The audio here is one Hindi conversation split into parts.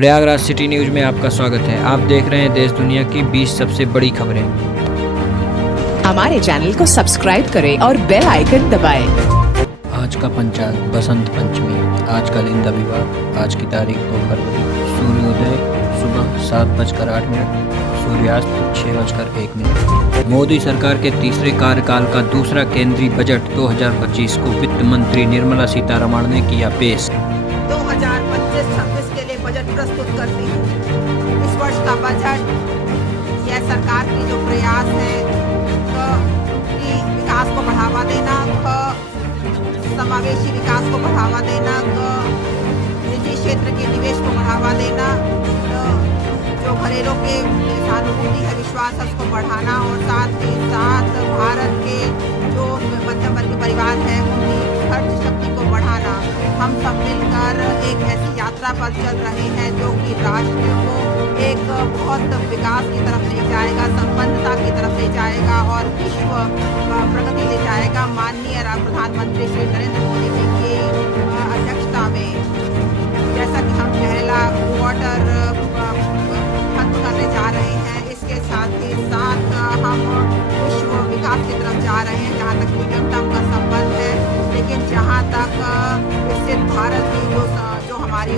प्रयागराज सिटी न्यूज में आपका स्वागत है। आप देख रहे हैं देश दुनिया की 20 सबसे बड़ी खबरें। हमारे चैनल को सब्सक्राइब करें और बेल आइकन दबाएं। आज का पंचांग बसंत पंचमी, आज का दिन रविवार, आज की तारीख 2 फरवरी। सूर्योदय सुबह 7:08, सूर्यास्त 6:01। मोदी सरकार के तीसरे कार्यकाल का दूसरा केंद्रीय बजट 2025 को वित्त मंत्री निर्मला सीतारमण ने किया पेश। 2025-26 के लिए बजट प्रस्तुत करती हूँ। इस वर्ष का बजट यह सरकार की जो प्रयास है कि विकास को बढ़ावा देना, समावेशी विकास को बढ़ावा देना, निजी क्षेत्र के निवेश को बढ़ावा देना, जो घरेलू के सहानुभूति है, विश्वास है, उसको बढ़ाना और साथ ही साथ भारत के जो मध्यम वर्गीय परिवार है उनकी खर्च शक्ति को बढ़ाना। हम सब मिलकर एक ऐसी यात्रा पर चल रहे हैं जो कि राष्ट्र को एक बहुत विकास की तरफ ले जाएगा, संपन्नता की तरफ ले जाएगा और विश्व प्रगति ले जाएगा। माननीय प्रधानमंत्री श्री नरेंद्र मोदी जी की अध्यक्षता में जैसा कि हम पहला क्वार्टर खत्म करने जा रहे हैं, इसके साथ ही साथ हम विश्व विकास की तरफ जा रहे हैं जहाँ तक मीडियम टर्म का संबंध है। लेकिन जहाँ तक विकसित भारत की जो हमारी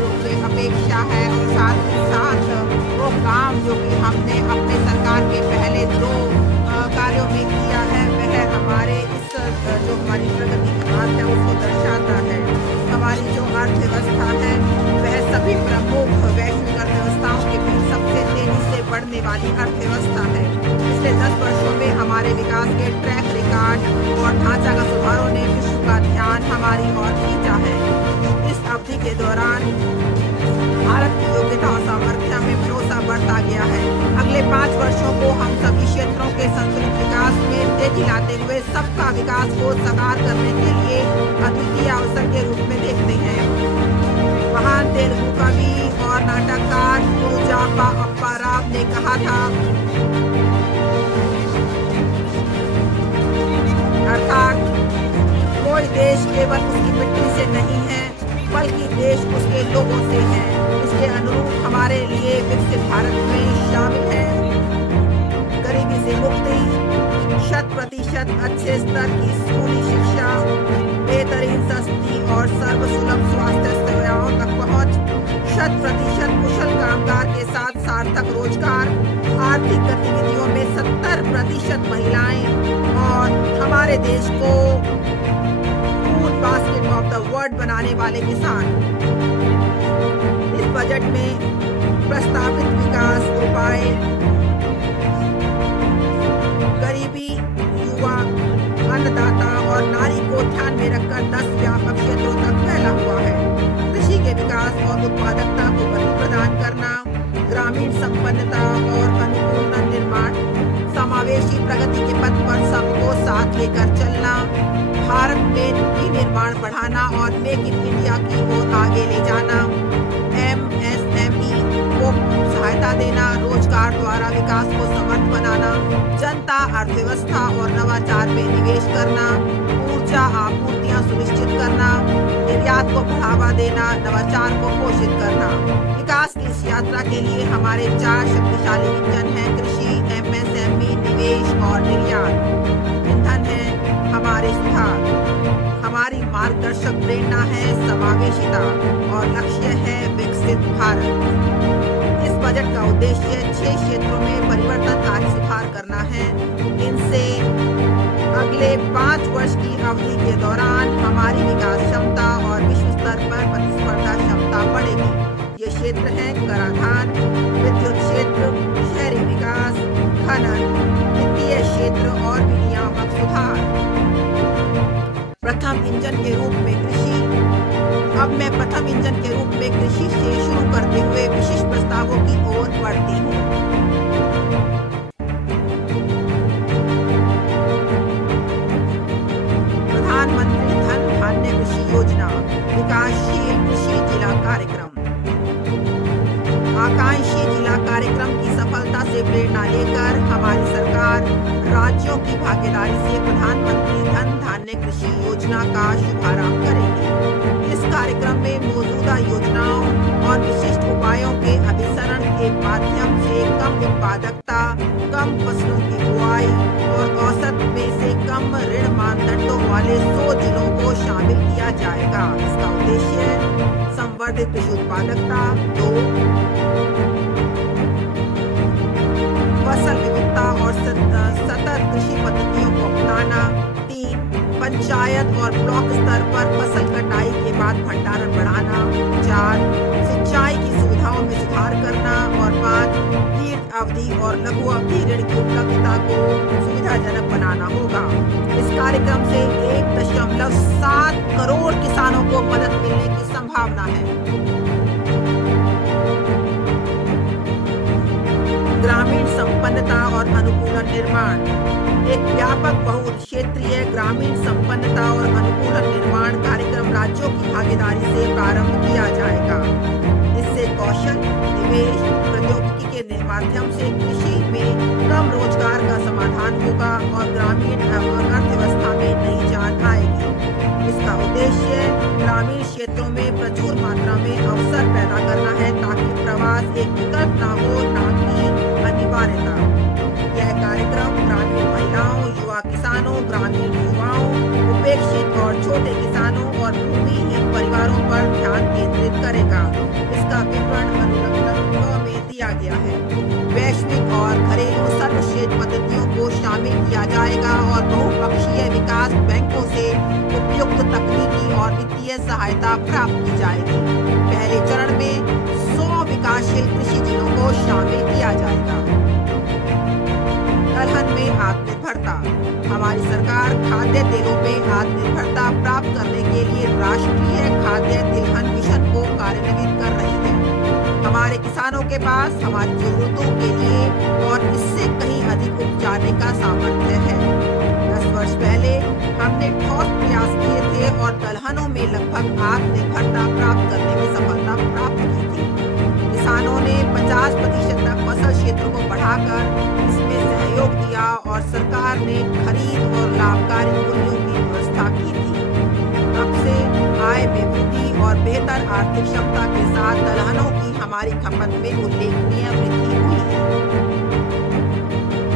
अपेक्षा है और साथ ही साथ वो काम जो कि हमने अपने सरकार के पहले 2 कार्यों में किया है, वह हमारे इस जो हमारी प्रगति की बात है उसको दर्शाता है। हमारी जो अर्थव्यवस्था है वह सभी प्रमुख वैश्विक अर्थव्यवस्थाओं के बीच सबसे तेजी से बढ़ने वाली अर्थव्यवस्था है। पिछले 10 वर्षों में हमारे विकास के ट्रैक रिकॉर्ड और ढांचागत सुधारों ने विश्व का ध्यान हमारी ओर खींचा है। इस अवधि के दौरान भारत की योग्यता और सामर्थ्य में भरोसा बढ़ता गया है। अगले 5 वर्षों को हम सभी क्षेत्रों के संतुलित विकास में तेजी लाते हुए सबका विकास को साकार करने के लिए अद्वितीय अवसर के रूप में देखते हैं। महान तेलुगु कवि और नाटककार गुरुजापा अप्पा राव ने कहा था, अर्थात कोई देश केवल उसकी मिट्टी से नहीं है बल्कि देश उसके लोगों से है। इसके अनुरूप हमारे लिए विकसित भारत में शामिल है गरीबी से मुक्ति, 100% अच्छे स्तर की स्कूली शिक्षा, बेहतरीन सस्ती और सर्वसुलभ स्वास्थ्य सेवाओं तक पहुँच, 100% कुशल कामगार के साथ सार्थक रोजगार, आर्थिक गतिविधियों में 70% महिलाएं और हमारे देश को food basket of the world बनाने वाले किसान। इस बजट में प्रस्तावित विकास उपाय गरीबी, युवा, अन्नदाता और नारी को ध्यान में रखकर 10 व्यापक क्षेत्रों तक फैला हुआ है। कृषि के विकास और उत्पादकता को गति प्रदान करना, ग्रामीण संपन्नता और अनुकूल निर्माण, समावेशी प्रगति के पथ पर सबको साथ लेकर चलना, भारत में निर्माण बढ़ाना और मेक इन इंडिया की ओर आगे ले जाना, MSME को सहायता देना, रोजगार द्वारा विकास को समर्थ बनाना, जनता अर्थव्यवस्था और नवाचार में निवेश करना, ऊर्जा आपूर्तियां सुनिश्चित करना, निर्यात को बढ़ावा देना, नवाचार को पोषित करना। विकास की इस यात्रा के लिए हमारे 4 शक्तिशाली इंजन हैं: कृषि, MSME, निवेश और निर्यात। ईंधन है हमारे सुधार, हमारी मार्गदर्शक प्रेरणा है समावेशिता और लक्ष्य है विकसित भारत। इस बजट का उद्देश्य 6 क्षेत्रों में परिवर्तनकारी सुधार करना है। इनसे अगले 5 वर्ष की अवधि के दौरान हमारी विकास क्षमता और विश्व स्तर पर प्रतिस्पर्धा क्षमता बढ़ेगी। ये क्षेत्र हैं कराधान, विद्युत क्षेत्र, शहरी विकास, खनन, वित्तीय क्षेत्र और विनियामक सुधार। प्रथम इंजन के रूप में कृषि। अब मैं प्रथम इंजन के रूप में कृषि से शुरू करते हुए विशिष्ट प्रस्तावों की ओर बढ़ती हूँ। प्रधानमंत्री धन धान्य कृषि योजना, विकासशील कृषि जिला कार्यक्रम। आकांक्षी जिला उज्ज्वला कार्यक्रम की सफलता से प्रेरणा लेकर हमारी सरकार राज्यों की भागीदारी से प्रधानमंत्री धन धान्य कृषि योजना का शुभारंभ करेगी। इस कार्यक्रम में मौजूदा योजनाओं और विशिष्ट उपायों के अभिसरण के माध्यम से कम उत्पादकता, कम फसलों की बुआई और औसत में से कम ऋण मानदंडों वाले 100 जिलों को शामिल किया जाएगा। इसका उद्देश्य संवर्धित कृषि उत्पादकता, 2 फसल विविधता और सतत कृषि पद्धतियों को अपनाना, 3 पंचायत और ब्लॉक स्तर पर फसल कटाई के बाद भंडारण बढ़ाना, 4 सिंचाई की सुविधाओं में सुधार करना और 5 दीर्घ अवधि और लघु अवधि ऋण की उपलब्धता को सुविधाजनक बनाना होगा। इस कार्यक्रम से 1.7 करोड़ किसानों को मदद मिलने की संभावना है। ग्रामीण संपन्नता और अनुकूलन निर्माण, एक व्यापक बहु क्षेत्रीय ग्रामीण संपन्नता और अनुकूलन निर्माण कार्यक्रम राज्यों की भागीदारी से प्रारंभ किया जाएगा। इससे कौशल, निवेश, प्रौद्योगिकी के माध्यम से कृषि में कम रोजगार का समाधान होगा और ग्रामीण अर्थव्यवस्था में नई जान आएगी। इसका उद्देश्य ग्रामीण क्षेत्रों में प्रचुर मात्रा में अवसर पैदा करना है ताकि प्रवास एक विकल्प न हो, न कि अनिवार्यता। यह कार्यक्रम ग्रामीण महिलाओं, युवा किसानों, ग्रामीण युवाओं, उपेक्षित और छोटे किसानों और भूमिहीन परिवारों पर ध्यान केंद्रित करेगा। इसका विवरण अनुलग्न में दिया गया है। वैश्विक और घरेलू सर्वश्रेष्ठ पद्धतियों को शामिल किया जाएगा और बहुपक्षीय विकास बैंकों से उपयुक्त तकनीकी और वित्तीय सहायता प्राप्त की जाएगी। पहले चरण में 100 विकासशील कृषि जिलों को शामिल किया जाएगा। दलहन में आत्मनिर्भरता, हमारी सरकार खाद्य तेलों में आत्मनिर्भरता प्राप्त करने के लिए राष्ट्रीय खाद्य तिलहन मिशन को कार्यान्वित कर रही है। हमारे किसानों के पास हमारी जरूरतों के लिए और इससे कहीं अधिक उपजाने का सामर्थ्य है। 10 वर्ष पहले हमने ठोस प्रयास किए थे और दलहनों में लगभग आत्मनिर्भरता प्राप्त करने में सफलता प्राप्त की थी। किसानों ने 50% तक फसल क्षेत्र को बढ़ाकर इसमें सहयोग दिया और सरकार ने खरीद और लाभकारी मूल्यों की व्यवस्था की थी। तब से आय में वृद्धि और बेहतर आर्थिक क्षमता के साथ दलहनों की हमारी खपत में उल्लेखनीय वृद्धि हुई है।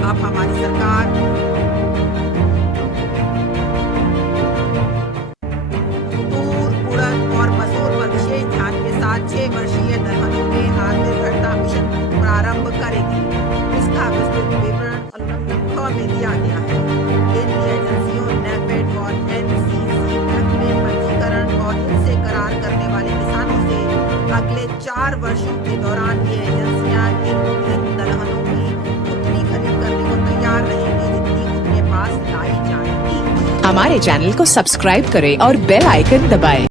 अब हमारी सरकार तूर, उड़द और मसूर पर विशेष ध्यान के साथ 6 वर्षीय दलहनों में आत्मनिर्भरता मिशन प्रारंभ करेगी। इसका विस्तृत विवरण अनुलग्न ख में दिया गया है। केंद्रीय एजेंसियों नेफेड और NCCF में पंजीकरण और इनसे करार करने वाले किसानों से अगले 4 वर्षों के दौरान ये एजेंसियां इन दलहनों की उतनी खरीद करने को तैयार रहेंगी जितनी उनके पास लाई जाएगी। हमारे चैनल को सब्सक्राइब करें और बेल आइकन दबाएं।